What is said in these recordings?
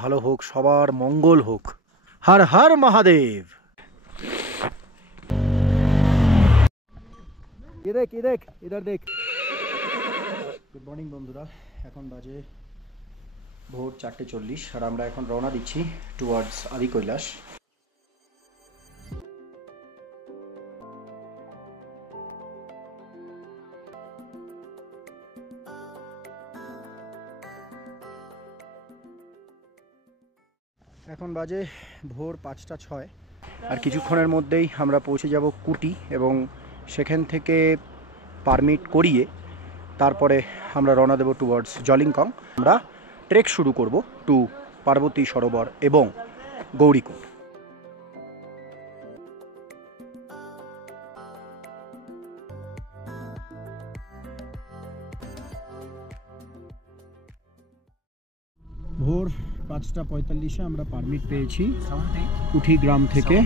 ভালো হোক, সবার মঙ্গল হোক। হর হর মহাদেব। দেখ ইধার দেখ। গুড মর্নিং বন্ধুরা, এখন বাজে ভোর 4:40 আর আমরা এখন রওনা দিচ্ছি টুয়ার্ডস আদি কৈলাস। এখন বাজে ভোর 5:06 আর কিছুক্ষণের মধ্যেই আমরা পৌঁছে যাব কুটি এবং সেখান থেকে পারমিট করিয়ে তারপরে আমরা রওনা দেব টুয়ার্ডস জলিংকং। আমরা ট্রেক শুরু করব টু পার্বতী সরোবর এবং গৌরীকুণ্ড। ভোর 5:45 আমরা পারমিট পেয়েছি কুঠি গ্রাম থেকে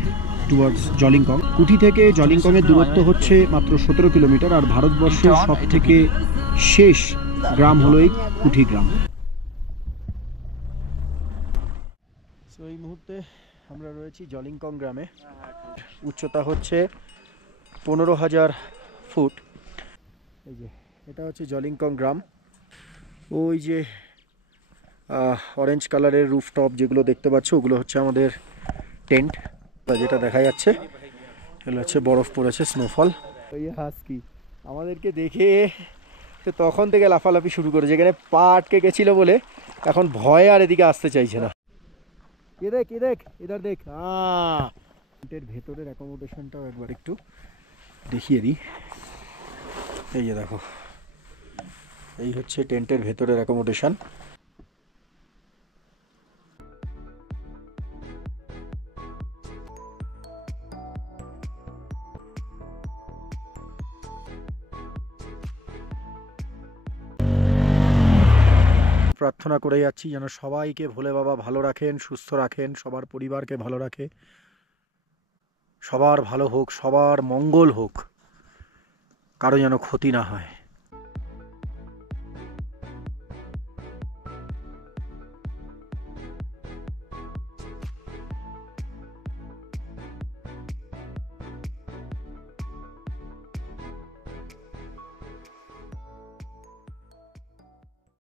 টুয়ার্ডস জলিংকং। কুঠি থেকে জলিংকংয়ের দূরত্ব হচ্ছে মাত্র 17 কিলোমিটার আর ভারতবর্ষের সব থেকে শেষ গ্রাম হলো এই কুঠি গ্রাম। তো এই মুহূর্তে আমরা রয়েছি জলিংকং গ্রামে। উচ্চতা হচ্ছে 15,000 ফুট। এই যে এটা হচ্ছে জলিংকং গ্রাম। ওই যে অরেঞ্জ কালারের রুফটপ যেগুলো দেখতে পাচ্ছ ওগুলো হচ্ছে আমাদের টেন্ট, যেটা দেখা যাচ্ছে এগুলো হচ্ছে বরফ পড়েছে, স্নোফল। ওই হাস্কি আমাদেরকে দেখে তখন থেকে লাফালাফি শুরু করেছে, এখানে পা আটকে গেছিলো বলে এখন ভয়ে আর এদিকে আসতে চাইছে না। দেখ ইধার দেখ। টেন্টের ভেতরের অ্যাকোমোডেশনটাও একবার একটু দেখিয়ে দিই। এই যে দেখো, এই হচ্ছে টেন্টের ভেতরের অ্যাকোমোডেশন। প্রার্থনা করে যাচ্ছি যেন সবাইকে ভোলে বাবা ভালো রাখেন, সুস্থ রাখেন, সবার পরিবারকে ভালো রাখে, সবার ভালো হোক, সবার মঙ্গল হোক, কারো যেন ক্ষতি না হয়।